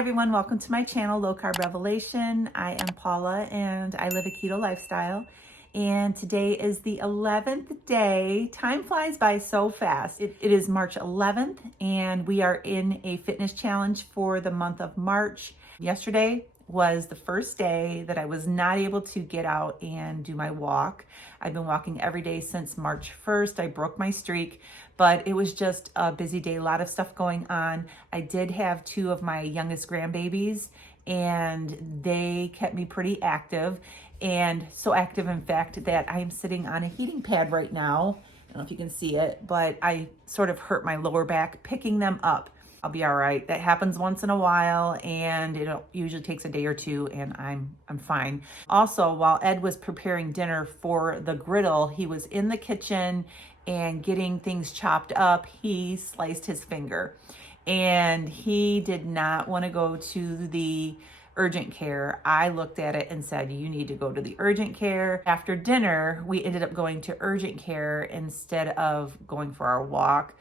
everyone, welcome to my channel, Low Carb Revelation. I am Paula and I live a keto lifestyle. And today is the 11th day. Time flies by so fast. It is March 11th and we are in a fitness challenge for the month of March. Yesterday was the first day that I was not able to get out and do my walk. I've been walking every day since March 1st. I broke my streak, but it was just a busy day, a lot of stuff going on. I did have two of my youngest grandbabies and they kept me pretty active, and so active in fact that I'm sitting on a heating pad right now. I don't know if you can see it, but I sort of hurt my lower back picking them up. I'll be all right. That happens once in a while and it usually takes a day or two and I'm fine. Also, while Ed was preparing dinner for the griddle, he was in the kitchen and getting things chopped up. He sliced his finger and he did not want to go to the urgent care. I looked at it and said, you need to go to the urgent care. After dinner, we ended up going to urgent care instead of going for our walk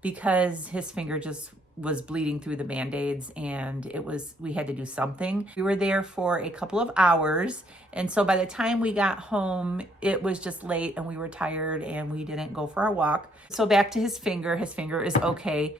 because his finger just was bleeding through the Band-Aids and we had to do something. We were there for a couple of hours. And so by the time we got home, it was just late and we were tired and we didn't go for our walk. So back to his finger is okay.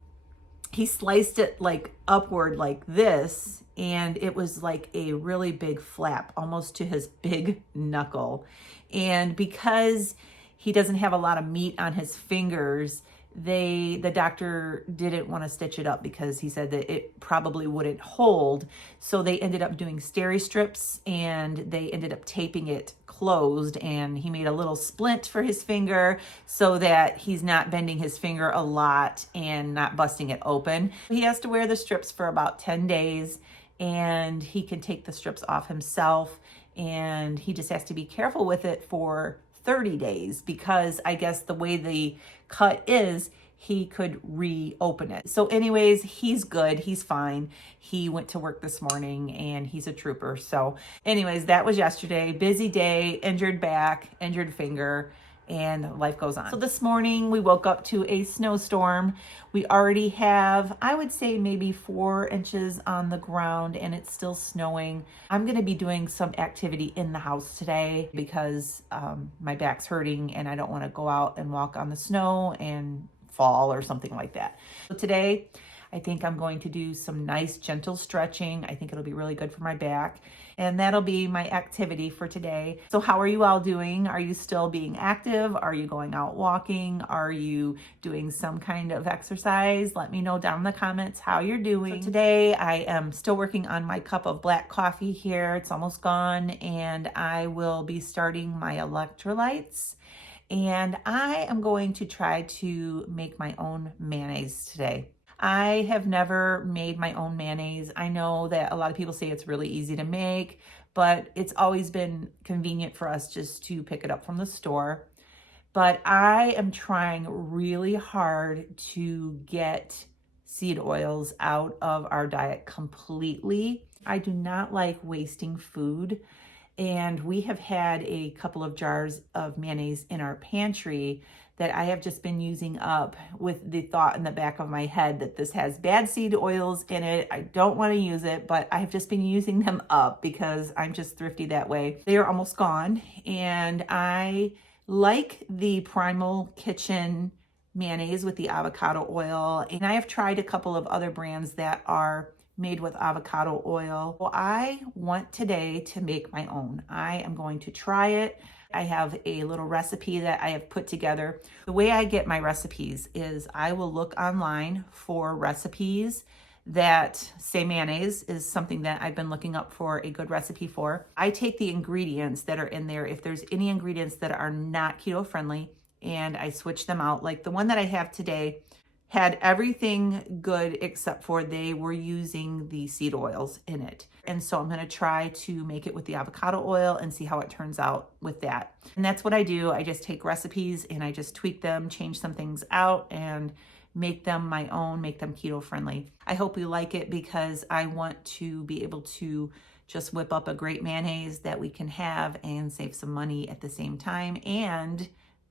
He sliced it like upward like this and it was like a really big flap, almost to his big knuckle. And because he doesn't have a lot of meat on his fingers, the doctor didn't want to stitch it up because he said that it probably wouldn't hold. So they ended up doing steri strips and they ended up taping it closed, and he made a little splint for his finger so that he's not bending his finger a lot and not busting it open. He has to wear the strips for about 10 days and he can take the strips off himself, and he just has to be careful with it for 30 days because I guess the way the cut is, he could reopen it. So anyways, he's good. He's fine. He went to work this morning and he's a trooper. So anyways, that was yesterday. Busy day, injured back, injured finger, and life goes on. So this morning we woke up to a snowstorm. We already have, I would say, maybe 4 inches on the ground and it's still snowing. I'm going to be doing some activity in the house today because my back's hurting and I don't want to go out and walk on the snow and fall or something like that. So today I think I'm going to do some nice gentle stretching. I think it'll be really good for my back. And that'll be my activity for today. So how are you all doing? Are you still being active? Are you going out walking? Are you doing some kind of exercise? Let me know down in the comments how you're doing. So today I am still working on my cup of black coffee here. It's almost gone and I will be starting my electrolytes. And I am going to try to make my own mayonnaise today. I have never made my own mayonnaise. I know that a lot of people say it's really easy to make, but it's always been convenient for us just to pick it up from the store. But I am trying really hard to get seed oils out of our diet completely. I do not like wasting food. And we have had a couple of jars of mayonnaise in our pantry that I have just been using up with the thought in the back of my head that this has bad seed oils in it. I don't want to use it, but I have just been using them up because I'm just thrifty that way. They are almost gone. And I like the Primal Kitchen mayonnaise with the avocado oil. And I have tried a couple of other brands that are made with avocado oil. Well, I want today to make my own. I am going to try it. I have a little recipe that I have put together. The way I get my recipes is I will look online for recipes that say mayonnaise is something that I've been looking up for a good recipe for. I take the ingredients that are in there, if there's any ingredients that are not keto friendly, and I switch them out. Like the one that I have today had everything good except for they were using the seed oils in it. And so I'm going to try to make it with the avocado oil and see how it turns out with that. And that's what I do. I just take recipes and I just tweak them, change some things out, and make them my own, make them keto friendly. I hope you like it because I want to be able to just whip up a great mayonnaise that we can have and save some money at the same time and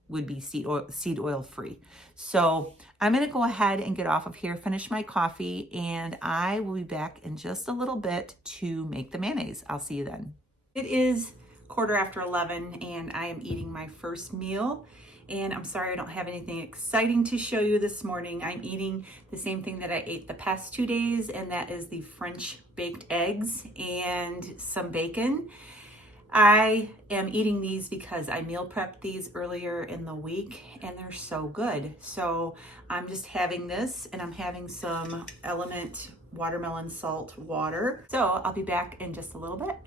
would be seed oil free. So I'm gonna go ahead and get off of here, finish my coffee, and I will be back in just a little bit to make the mayonnaise. I'll see you then. It is 11:15 and I am eating my first meal. And I'm sorry I don't have anything exciting to show you this morning. I'm eating the same thing that I ate the past 2 days, and that is the French baked eggs and some bacon. I am eating these because I meal prepped these earlier in the week and they're so good. So I'm just having this, and I'm having some Element watermelon salt water. So I'll be back in just a little bit.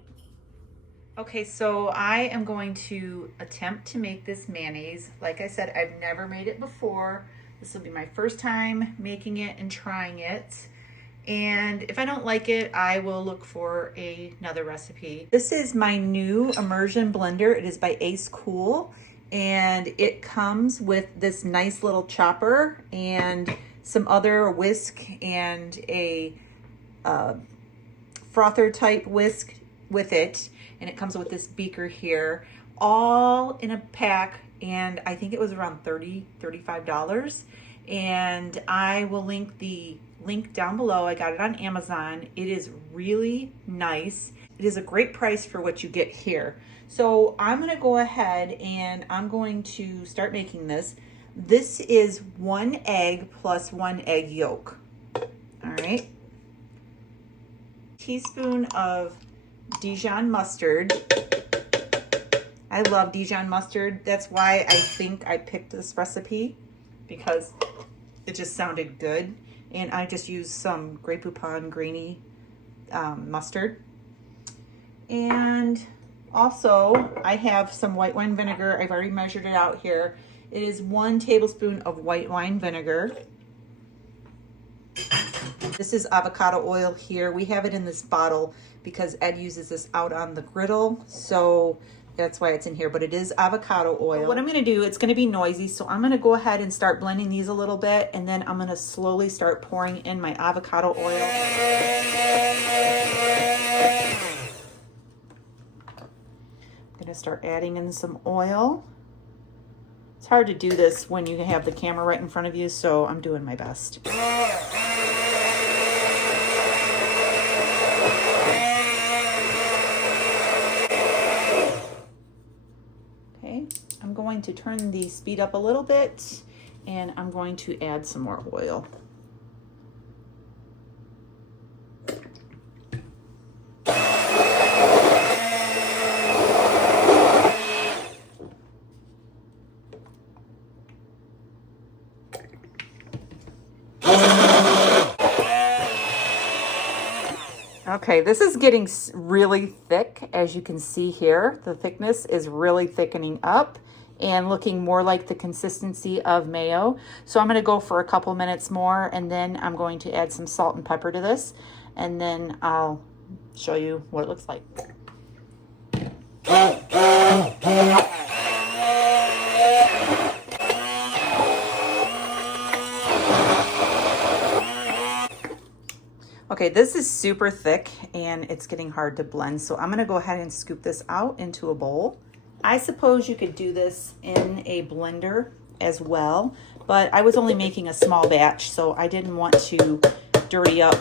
Okay, so I am going to attempt to make this mayonnaise. Like I said, I've never made it before. This will be my first time making it and trying it. And if I don't like it, I will look for another recipe. This is my new immersion blender. It is by Ace Cool, and it comes with this nice little chopper and some other whisk and a frother type whisk with it. And it comes with this beaker here, all in a pack, and I think it was around $35. And I will link the link down below. I got it on Amazon. It is really nice. It is a great price for what you get here. So I'm gonna go ahead and I'm going to start making this. This is 1 egg plus 1 egg yolk. All right. Teaspoon of Dijon mustard. I love Dijon mustard. That's why I think I picked this recipe, because it just sounded good. And I just used some Grey Poupon grainy mustard. And also I have some white wine vinegar. I've already measured it out here. It is 1 tablespoon of white wine vinegar. This is avocado oil here. We have it in this bottle because Ed uses this out on the griddle, so that's why it's in here, but it is avocado oil. But what I'm gonna do, it's gonna be noisy, so I'm gonna go ahead and start blending these a little bit, and then I'm gonna slowly start pouring in my avocado oil. I'm gonna start adding in some oil. It's hard to do this when you have the camera right in front of you, so I'm doing my best. I'm going to turn the speed up a little bit, and I'm going to add some more oil. Okay, this is getting really thick, as you can see here. The thickness is really thickening up and looking more like the consistency of mayo. So I'm gonna go for a couple minutes more, and then I'm going to add some salt and pepper to this, and then I'll show you what it looks like. Okay, this is super thick and it's getting hard to blend, so I'm gonna go ahead and scoop this out into a bowl. I suppose you could do this in a blender as well, but I was only making a small batch, so I didn't want to dirty up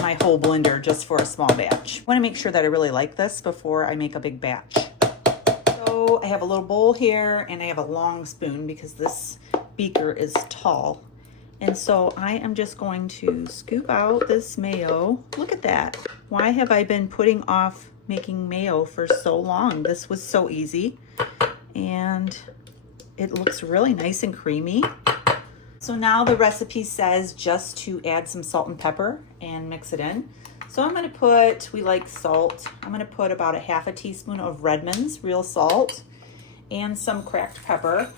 my whole blender just for a small batch. I want to make sure that I really like this before I make a big batch. So I have a little bowl here, and I have a long spoon because this beaker is tall. And so I am just going to scoop out this mayo. Look at that. Why have I been putting off making mayo for so long? This was so easy, and it looks really nice and creamy. So now the recipe says just to add some salt and pepper and mix it in. So I'm gonna put, we like salt, I'm gonna put about a half a teaspoon of Redmond's real salt and some cracked pepper,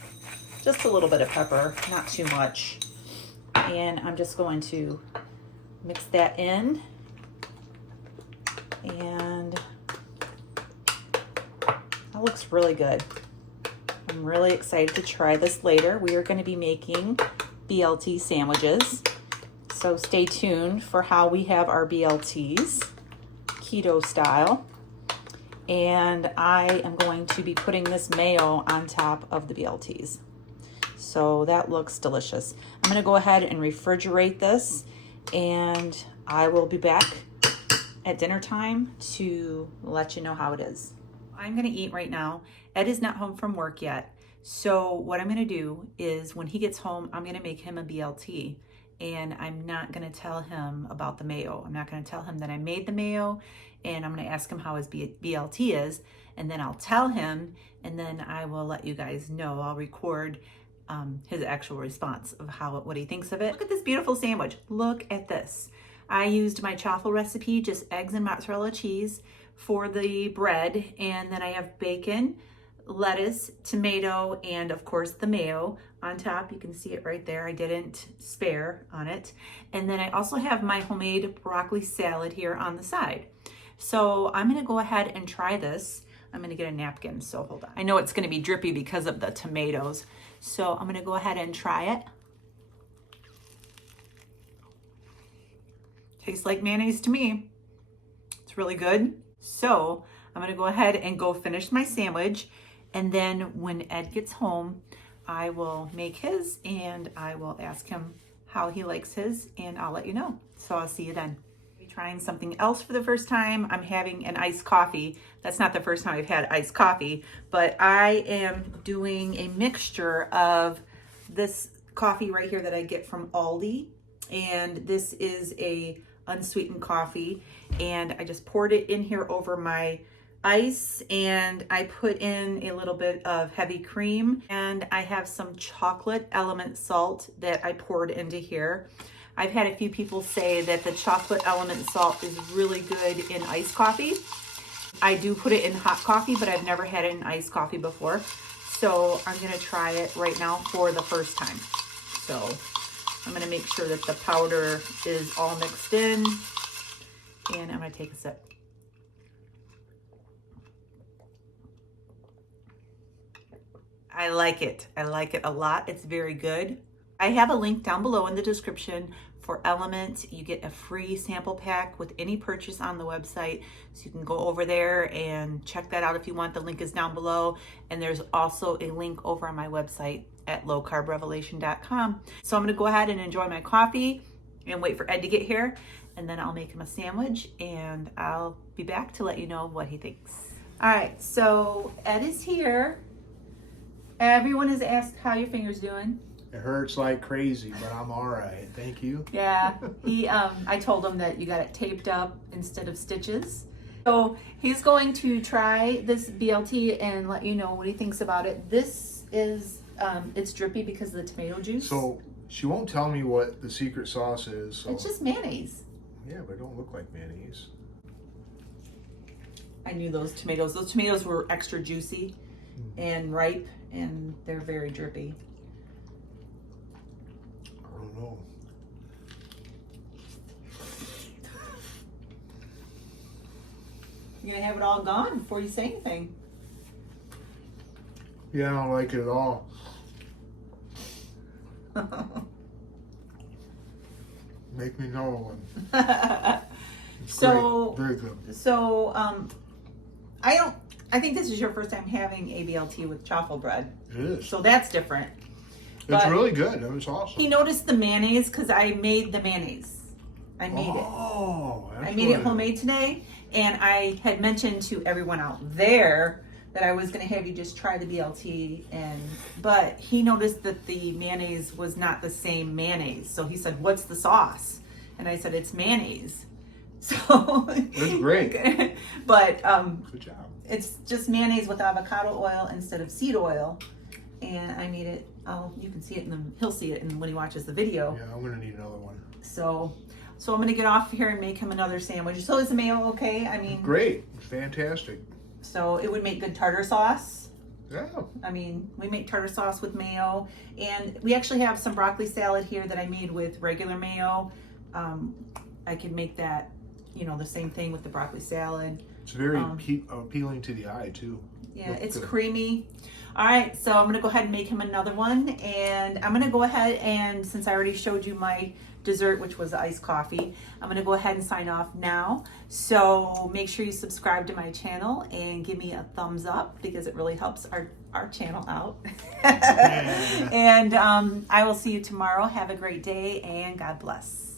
just a little bit of pepper, not too much. And I'm just going to mix that in, and that looks really good. I'm really excited to try this later. We are going to be making BLT sandwiches, so stay tuned for how we have our BLTs, keto style. and I am going to be putting this mayo on top of the BLTs. So that looks delicious. I'm gonna go ahead and refrigerate this, and I will be back at dinner time to let you know how it is. I'm gonna eat right now. Ed is not home from work yet. So what I'm gonna do is when he gets home, I'm gonna make him a BLT, and I'm not gonna tell him about the mayo. I'm not gonna tell him that I made the mayo, and I'm gonna ask him how his BLT is, and then I'll tell him, and then I will let you guys know. I'll record his actual response of what he thinks of it. Look at this beautiful sandwich. Look at this. I used my Mayo Recipe, just eggs and mozzarella cheese for the bread, and then I have bacon, lettuce, tomato, and of course the mayo on top. You can see it right there. I didn't spare on it. And then I also have my homemade broccoli salad here on the side. So I'm gonna go ahead and try this. I'm gonna get a napkin, so hold on. I know it's gonna be drippy because of the tomatoes. So I'm gonna go ahead and try it. Tastes like mayonnaise to me. It's really good. So I'm gonna go ahead and go finish my sandwich, and then when Ed gets home, I will make his and I will ask him how he likes his, and I'll let you know. So I'll see you then. Trying something else for the first time. I'm having an iced coffee. That's not the first time I've had iced coffee, but I am doing a mixture of this coffee right here that I get from Aldi, and this is a unsweetened coffee, and I just poured it in here over my ice, and I put in a little bit of heavy cream, and I have some chocolate element salt that I poured into here. I've had a few people say that the chocolate element salt is really good in iced coffee. I do put it in hot coffee, but I've never had it in iced coffee before. So I'm gonna try it right now for the first time. So I'm gonna make sure that the powder is all mixed in, and I'm gonna take a sip. I like it. I like it a lot. It's very good. I have a link down below in the description for Element. You get a free sample pack with any purchase on the website. So you can go over there and check that out if you want. The link is down below. And there's also a link over on my website at lowcarbrevelation.com. So I'm gonna go ahead and enjoy my coffee and wait for Ed to get here. And then I'll make him a sandwich, and I'll be back to let you know what he thinks. All right, so Ed is here. Everyone has asked how your finger's doing. It hurts like crazy, but I'm all right. Thank you. Yeah, I told him that you got it taped up instead of stitches. So he's going to try this BLT and let you know what he thinks about it. This is, it's drippy because of the tomato juice. So she won't tell me what the secret sauce is. So. It's just mayonnaise. Yeah, but it don't look like mayonnaise. I knew those tomatoes. Those tomatoes were extra juicy and ripe, and they're very drippy. I don't know. You're gonna have it all gone before you say anything. Yeah, I don't like it at all. Make me know. So, great. Very good. So, I think this is your first time having a BLT with chaffle bread. It is. So that's different. It's really good. It was awesome. He noticed the mayonnaise because I made the mayonnaise. I made it. I made it homemade today, and I had mentioned to everyone out there that I was going to have you just try the BLT, but he noticed that the mayonnaise was not the same mayonnaise. So he said, "What's the sauce?" And I said, "It's mayonnaise." So it's great. But good job. It's just mayonnaise with avocado oil instead of seed oil, and I made it. You can see it he'll see it when he watches the video. Yeah, I'm gonna need another one. So I'm gonna get off here and make him another sandwich. So is the mayo okay? I mean, great, fantastic. So it would make good tartar sauce. Yeah. I mean, we make tartar sauce with mayo, and we actually have some broccoli salad here that I made with regular mayo. I can make that, the same thing with the broccoli salad. It's very appealing to the eye too. Yeah, it's creamy. All right, so I'm gonna go ahead and make him another one, and I'm gonna go ahead and, since I already showed you my dessert, which was iced coffee. I'm going to go ahead and sign off now. So make sure you subscribe to my channel and give me a thumbs up because it really helps our channel out. And I will see you tomorrow. Have a great day and God bless.